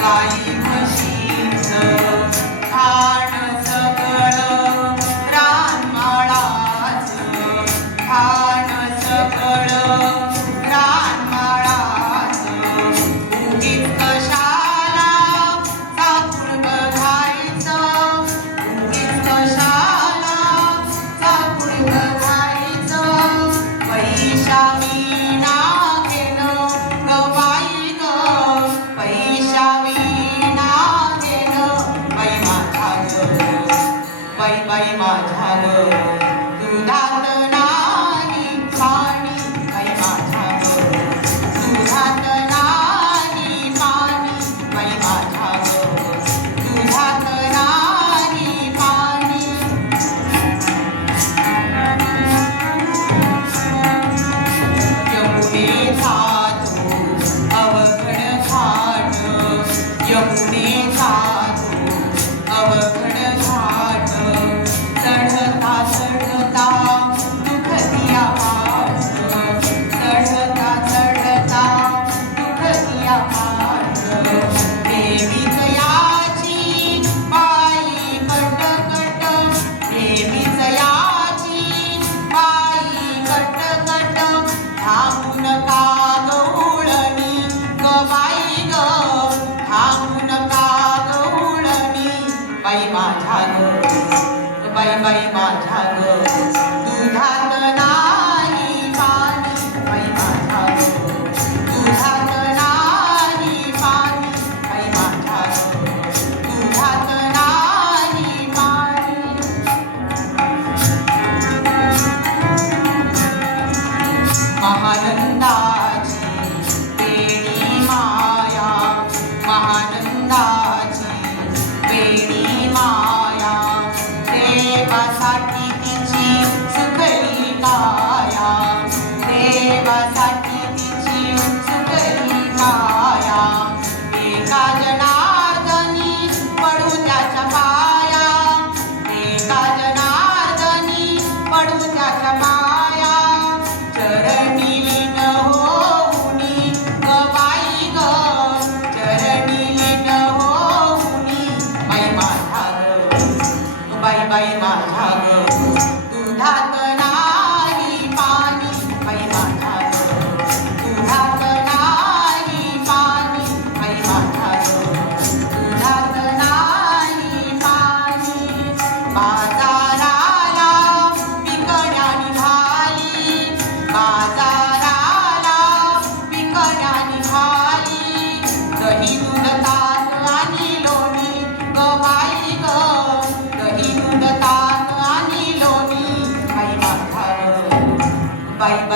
Bye. পাই পাই মাঝালো माझ्या बाई बाई माझ्या दुधात नाही बाई माझ्या दुधात नाही पाणी बाई माझ्या दुधात नाही पाणी महानंदा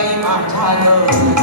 time are tired.